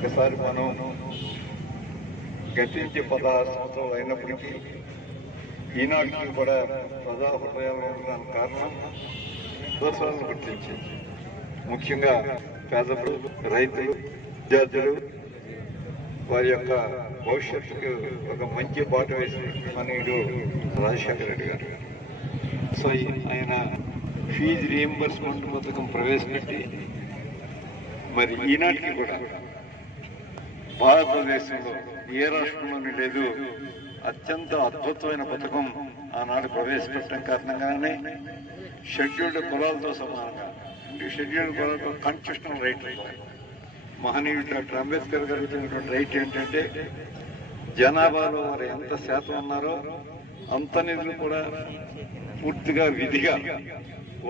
ఒకసారి మనం గతించి 16 సంవత్సరాలు అయినప్పటికీ ఈనాటికి కూడా ప్రజా హృదయాల్లో ఉండడానికి కారణం దోషాలను గుర్తించి ముఖ్యంగా పేదలు, రైతులు, విద్యార్థులు వారి యొక్క భవిష్యత్తుకు ఒక మంచి బాట వేసిన మనీయుడు రాజశేఖర రెడ్డి గారు. సో ఆయన ఫీజు రీఎంబర్స్మెంట్ పథకం ప్రవేశపెట్టి మరి ఈనాటికి కూడా భారతదేశంలో ఏ రాష్ట్రంలోనూ లేదు అత్యంత అద్భుతమైన పథకం ఆనాడు ప్రవేశపెట్టడం కారణంగానే షెడ్యూల్డ్ కులాలతో సమానంగా షెడ్యూల్డ్ కులాలతో కాన్స్టిట్యూషనల్ రైట్ మహనీయుడు డాక్టర్ అంబేద్కర్ గారు ఇచ్చినటువంటి రైట్ ఏంటంటే జనాభాలో వారు ఎంత శాతం ఉన్నారో అంత నిధులు కూడా పూర్తిగా విధిగా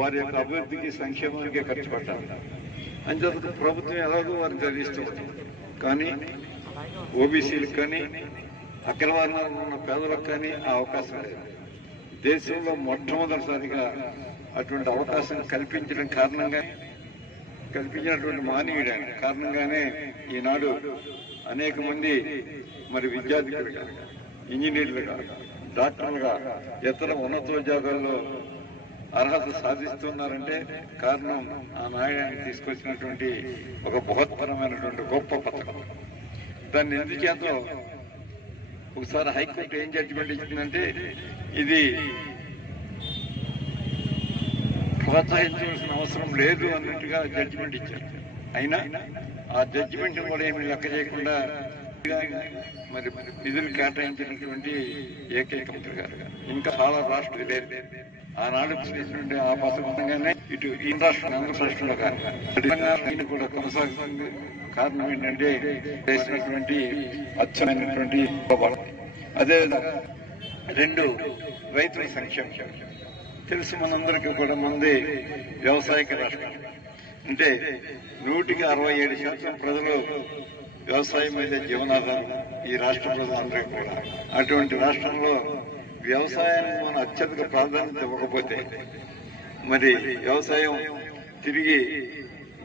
వారి యొక్క అభివృద్ధికి సంక్షేమానికి ఖర్చు పెట్టాలి. అంచేత ప్రభుత్వం ఎలాగో వారిని చదివిస్తుంది. కానీ ఓబీసీలకు కానీ అగ్రవర్ణాలు ఉన్న పేదలకు కానీ ఆ అవకాశం లేదు. దేశంలో మొట్టమొదటిసారిగా అటువంటి అవకాశం కల్పించినటువంటి మహనీయుడు కారణంగానే ఈనాడు అనేక మంది మరి విద్యార్థులుగా, ఇంజనీర్లుగా, డాక్టర్లుగా, ఇతర ఉన్నతోద్యోగాల్లో అర్హత సాధిస్తున్నారంటే కారణం ఆ నాయకుడిని తీసుకొచ్చినటువంటి ఒక బృహత్తరమైనటువంటి గొప్ప పథకం. దాన్ని ఎందుచేత ఒకసారి హైకోర్టు ఏం జడ్జిమెంట్ ఇచ్చిందంటే ఇది ప్రోత్సహించవలసిన అవసరం లేదు అన్నట్టుగా జడ్జిమెంట్ ఇచ్చారు. అయినా ఆ జడ్జిమెంట్ కూడా ఏమి లెక్క చేయకుండా మరి నిధులు కేటాయించినటువంటి ఏకైక మంత్రి గారు. ఇంకా చాలా రాష్ట్రాలు లేదు. ఆనాడు చేసినటువంటి ఆ పథకంగానే ఇటు ఈ రాష్ట్రం ఆంధ్ర రాష్ట్రంలో కానీ కూడా కొనసాగుతుంది. కారణం ఏంటంటే చేసినటువంటి అచ్చమైనటువంటి అదేవిధంగా 2 రైతుల సంక్షేమం తెలుసు మనందరికీ కూడా. మంది వ్యవసాయక రాష్ట్రం అంటే 167% ప్రజలు వ్యవసాయం మీద జీవనాధారం ఈ రాష్ట్ర ప్రజలందరికీ కూడా. అటువంటి రాష్ట్రంలో వ్యవసాయానికి మనం అత్యధిక ప్రాధాన్యత ఇవ్వకపోతే మరి వ్యవసాయం తిరిగి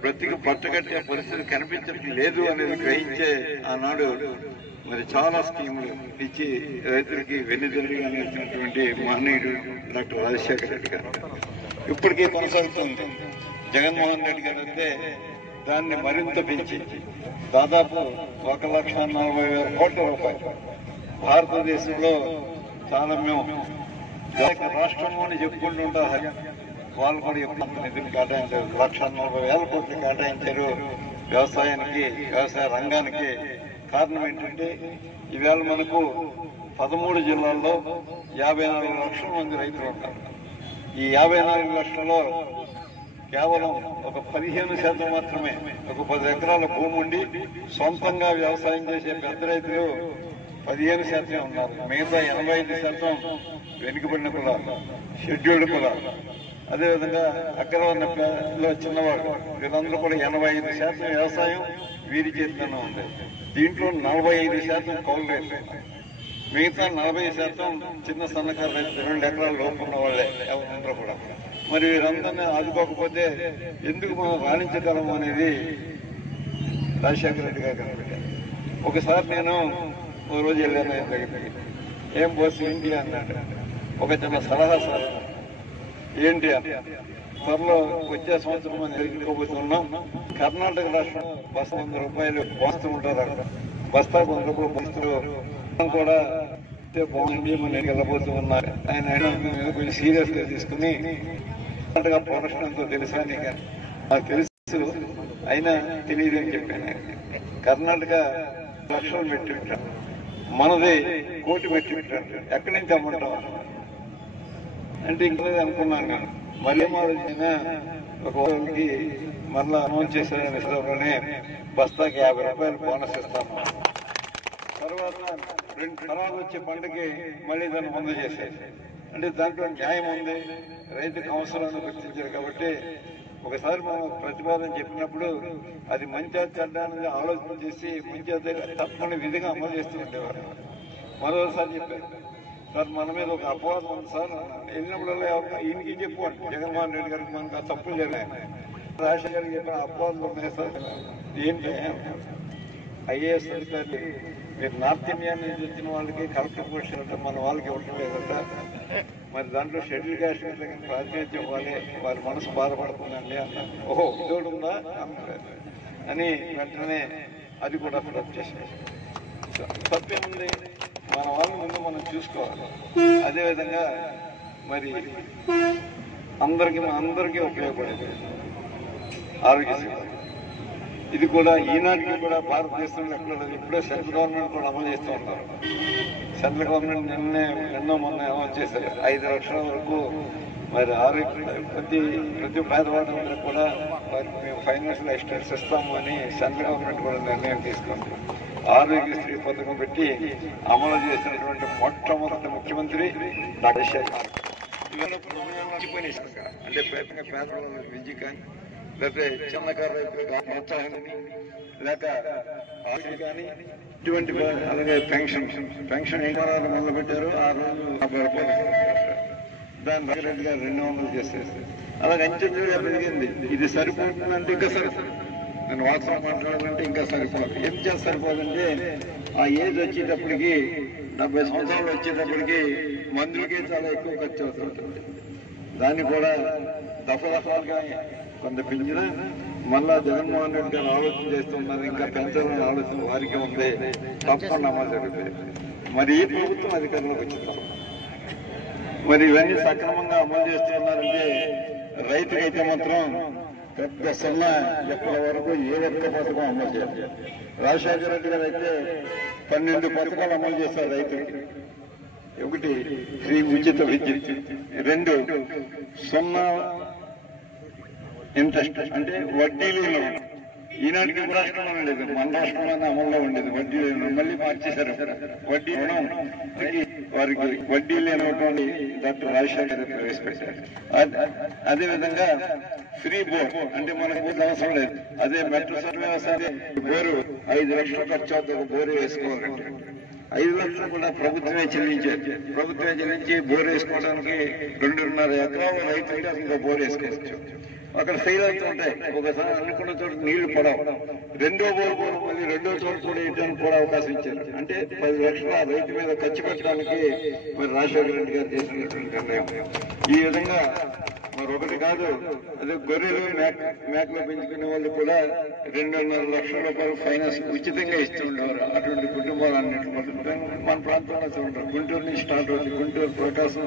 బ్రతికి పట్టగట్టే పరిస్థితి కనిపించడం లేదు అనేది గ్రహించే ఆనాడు మరి చాలా స్కీములు ఇచ్చి రైతులకి వెన్నుదన్నుగా నేర్చినటువంటి మహనీయుడు డాక్టర్ రాజశేఖర రెడ్డి గారు. ఇప్పటికీ కొనసాగుతుంది. జగన్మోహన్ రెడ్డి గారు అయితే దాన్ని మరింత పెంచి దాదాపు 1,40,000 కోట్ల రూపాయలు భారతదేశంలో చాలా మేము రాష్ట్రంలోనే చెప్పుకుంటుంటారు. వాళ్ళు కూడా ఎప్పుడు నిధులు కేటాయించారు. 1,40,000 కోట్లు కేటాయించారు వ్యవసాయానికి, వ్యవసాయ రంగానికి. కారణం ఏంటంటే ఈవేళ మనకు 13 జిల్లాల్లో 54 లక్షల మంది రైతులు ఉంటారు. ఈ 54 లక్షలలో కేవలం ఒక 15% మాత్రమే, ఒక 10 ఎకరాల భూమి ఉండి సొంతంగా వ్యవసాయం చేసే పెద్ద రైతులు 15% ఉన్నారు. మిగతా 85% వెనుకబడిన కులాలు, షెడ్యూల్డ్ కులాలు, అదేవిధంగా అగ్రవర్ణంలో చిన్నవాళ్ళు, వీళ్ళందరూ కూడా 85% వ్యవసాయం వీరి చేతిలోనే ఉంది. దీంట్లో 45% కౌలు రైతులు, మిగతా 40% చిన్న సన్నకారు రైతులు, 2 ఎకరాల లోపు ఉన్న వాళ్ళే ఎవరందరూ కూడా. మరి వీరందరినీ ఆదుకోకపోతే ఎందుకు మనం రాణించగలము అనేది రాజశేఖర రెడ్డి గారు కనిపెట్టారు. ఒకసారి నేను ఓ రోజు వెళ్ళాను ఆయన దగ్గరికి. ఏం బస్సు ఏంటి అన్నాడు. ఒక చిన్న సలహా సార్ ఏంటి అన్న. త్వరలో వచ్చే సంవత్సరం మనం ఎదుర్కోబోతున్నాం. కర్ణాటక రాష్ట్రం బస్సు 100 రూపాయలు పోస్తూ ఉంటారు. అక్కడ బస్తాకు 100 రూపాయలు పోస్తూ కూడా బాగుంది మనం వెళ్ళబోతూ ఉన్నారు. ఆయన కొంచెం సీరియస్ గా తీసుకుని కర్ణాటక ప్రొడక్షన్ ఎంతో తెలుసా నీకు? నాకు తెలుసు, అయినా తెలియదు అని చెప్పాను. కర్ణాటక లక్షలు పెట్టి ఉంటారు, మనది 1 కోటి పెట్టి ఉంటారు. ఎక్కడి నుంచి అమ్మంటాం అంటే ఇంకా అనుకున్నాను నేను. మళ్ళీ ఆలోచన ఒక రోజుకి మళ్ళా అనౌన్స్ చేశారని ఇస్తానే బస్తాకి 50 రూపాయలు బోనస్ ఇస్తాను. తర్వాత వచ్చే పంటకి మళ్ళీ దాన్ని ముందు చేసేది. అంటే దాంట్లో న్యాయం ఉంది, రైతుకి అవసరాన్ని గుర్తించారు. కాబట్టి ఒకసారి మనం ప్రతిపాదన చెప్పినప్పుడు అది మంచి చెడ్డ అనేది ఆలోచన చేసి మంచి తప్పని విధిగా అమలు చేస్తూ ఉండేవారు. మరోసారి చెప్పారు, సార్ మన మీద ఒక అపవాదం ఉంది సార్. వెళ్ళినప్పుడల్లా ఈయనకి చెప్పాడు, జగన్మోహన్ రెడ్డి గారికి మనకు ఆ తప్పులు జరిగాయి. రాజశేఖర్ గారికి చెప్పిన అపవాదాలు ఉన్నాయి సార్. ఏంటి ఐఏఎస్ అధికారులు మీరు నార్త్ ఇండియా నుంచి వచ్చిన వాళ్ళకి కలెక్టర్ పోస్టులు అంటే మన వాళ్ళకి ఇవ్వటం లేదంట, మరి దాంట్లో షెడ్యూల్ క్యాస్ట్ ప్రాతినిధ్యం ఇవ్వాలి, వారి మనసు బాధపడుతుందండి అన్నారు. ఓహో ఇదోడు ఉందా అని వెంటనే అది కూడా ఫిలప్ చేశారు. తప్పేముంది, మన వాళ్ళ ముందు మనం చూసుకోవాలి. అదేవిధంగా మరి అందరికీ ఉపయోగపడేది ఆరోగ్యశ్రీ. ఇది కూడా ఈనాటికి కూడా భారతదేశంలో ఎక్కడ ఇప్పుడే సెంట్రల్ గవర్నమెంట్ కూడా అమలు చేస్తూ ఉన్నారు. సెంట్రల్ గవర్నమెంట్ మొన్న అమలు చేశారు. 5 లక్షల వరకు మరి ప్రతి పేదవాళ్ళందరూ కూడా వారికి మేము ఫైనాన్షియల్ అసిస్టెన్స్ ఇస్తాము అని సెంట్రల్ గవర్నమెంట్ కూడా నిర్ణయం తీసుకుంది. ఆరోగ్యశ్రీ పథకం పెట్టి అమలు చేసినటువంటి మొట్టమొదటి ముఖ్యమంత్రి డాక్టర్ శేఖర్. ఇవన్నీ అంటే పేదవాళ్ళ విద్య కానీ లేకపోతే చిన్నకారు ప్రోత్సాహం లేక ఆశలు కానీ ఇటువంటి, అలాగే పెన్షన్ ఏమారాలు మొదలుపెట్టారు. ఆ రోజు 50 రూపాయలు దాన్ని రెడ్డి గారు 200 చేసేసి అలాగే అంచెలుగా పెరిగింది. ఇది సరిపోతుందంటే ఇంకా సరిపోతుంది. నేను వాట్సాప్ మాట్లాడాలంటే ఇంకా సరిపోదు. ఏం చేసి సరిపోదంటే ఆ ఏజ్ వచ్చేటప్పటికి 70 సంవత్సరాలు వచ్చేటప్పటికి మందులకే చాలా ఎక్కువ ఖర్చు అవుతుంటుంది. దాన్ని కూడా దఫాలుగా కొంత పెంచిన మళ్ళా జగన్మోహన్ రెడ్డి గారు ఆలోచన చేస్తున్నారు. ఇంకా పెంచాలని ఆలోచన వారికి ఉంది. తప్పకుండా అమలు జరుగుతుంది. మరి ఈ ప్రభుత్వం అధికారంలోకి వచ్చింది. మరి ఇవన్నీ సక్రమంగా అమలు చేస్తున్నారంటే రైతుకైతే మాత్రం పెద్ద సున్నా ఎప్పటి వరకు ఏ ఒక్క పథకం అమలు చేయాలి. రాజశేఖర రెడ్డి గారు అయితే 12 పథకాలు అమలు చేస్తారు రైతులకి. 1 ఫ్రీ ఉచిత విద్యుత్, 2 సున్నా ఇంట్రెస్ట్ అంటే వడ్డీ లేని. ఈనాటికి రాష్ట్రంలో ఉండేది, మన రాష్ట్రంలోనే అమల్లో ఉండేది వడ్డీ లేని. మళ్ళీ మార్చేశారు వడ్డీ రుణం. వారికి వడ్డీ లేనటువంటి డాక్టర్ రాజశేఖర్ రెడ్డి ప్రవేశపెట్టారు. అదేవిధంగా ఫ్రీ బోర్ అంటే మనకు అవసరం లేదు. అదే మెట్రో సర్వే బోరు 5 లక్షలు ఖర్చు అవుతుంది. బోరు వేసుకోవాలంటే 5 లక్షలు కూడా ప్రభుత్వమే చెల్లించి బోర్ వేసుకోవడానికి 2.5 ఎకరాలు రైతులు ఇంకా బోర్ వేసుకోవచ్చు. అక్కడ ఫెయిల్ అవుతుంటాయి. ఒకసారి అనుకున్న చోట నీళ్లు పడవు. 2వ బోర్ కూడా మళ్ళీ 2వ చోట కూడా ఇవ్వడానికి కూడా అవకాశం ఇచ్చారు. అంటే 10 లక్షల రైతు మీద ఖర్చు పెట్టడానికి మరి రాజశేఖర రెడ్డి గారు చేసినటువంటి నిర్ణయం. ఈ విధంగా మరి ఒకటి కాదు, అదే గొర్రెలు మేకలు పెంచుకునే వాళ్ళు కూడా 2.5 లక్షల రూపాయలు ఫైనాన్స్ ఉచితంగా ఇస్తుండేవారు. అటువంటి కుటుంబాలు అన్నింటి మన ప్రాంతంలో చూడండి. గుంటూరు నుంచి స్టార్ట్ అవుతుంది. గుంటూరు, ప్రకాశం,